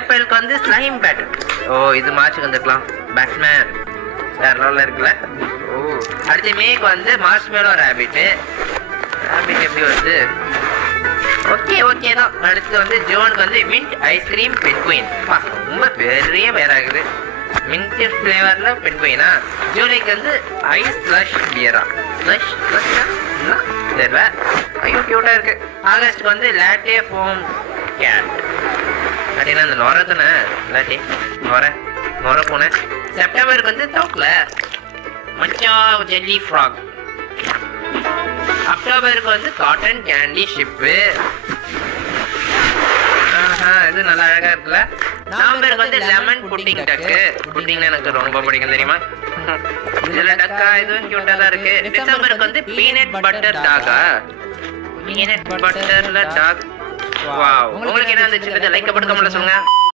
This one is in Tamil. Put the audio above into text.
ஏப்ரலுக்கு வந்து ஸ்லைம் பேட். ஓ இது மார்ச்சுக்கு வந்துக்கலாம். பேட்மேன் வேற லெவலில் இருக்குல்ல. ஓ அடுத்து மேக்கு வந்து மார்ஷ்மெலோ ரேபிட். ரேபிட் எப்படி வருது? ஓகே தான். அடுத்து வந்து ஜூனுக்கு வந்து மின்ட் ஐஸ்கிரீம் பென்குயின். ரொம்ப பெரிய பேராகுது. மின்ட் ஃப்ளேவர்ல பென்குயினா. ஜூலைக்கு வந்து ஐஸ் ஸ்லஷ் பியரா. ஸ்லஷ் தெரியல. ஐயோ கியூட்டா இருக்கு. ஆகஸ்ட்க்கு வந்து லாட்டே ஃபோம் கேட். அப்படின்னா அந்த நொர தானே லாட்டே நொர பூனை. செப்டம்பருக்கு வந்து தோக்கல மச்சா ஜெல்லி ஃப்ராக். அக்டோபருக்கு வந்து காட்டன் கேண்டி ஷிப்பு. இது நல்லா அழகா இருக்குல்ல. நவம்பருக்கு வந்து லெமன் புட்டிங் டக்கு. புட்டிங்னா எனக்கு ரொம்ப பிடிக்கும் தெரியுமா. இதுல டக்கா இதுவும் கியூட்டா தான் இருக்கு. டிசம்பருக்கு வந்து பீனட் பட்டர் டாகா. பீனட் பட்டர்ல டாக். வாவ் உங்களுக்கு என்ன அந்த சின்னதை லைக் போட்டு கமெண்ட்ல சொல்லுங்க.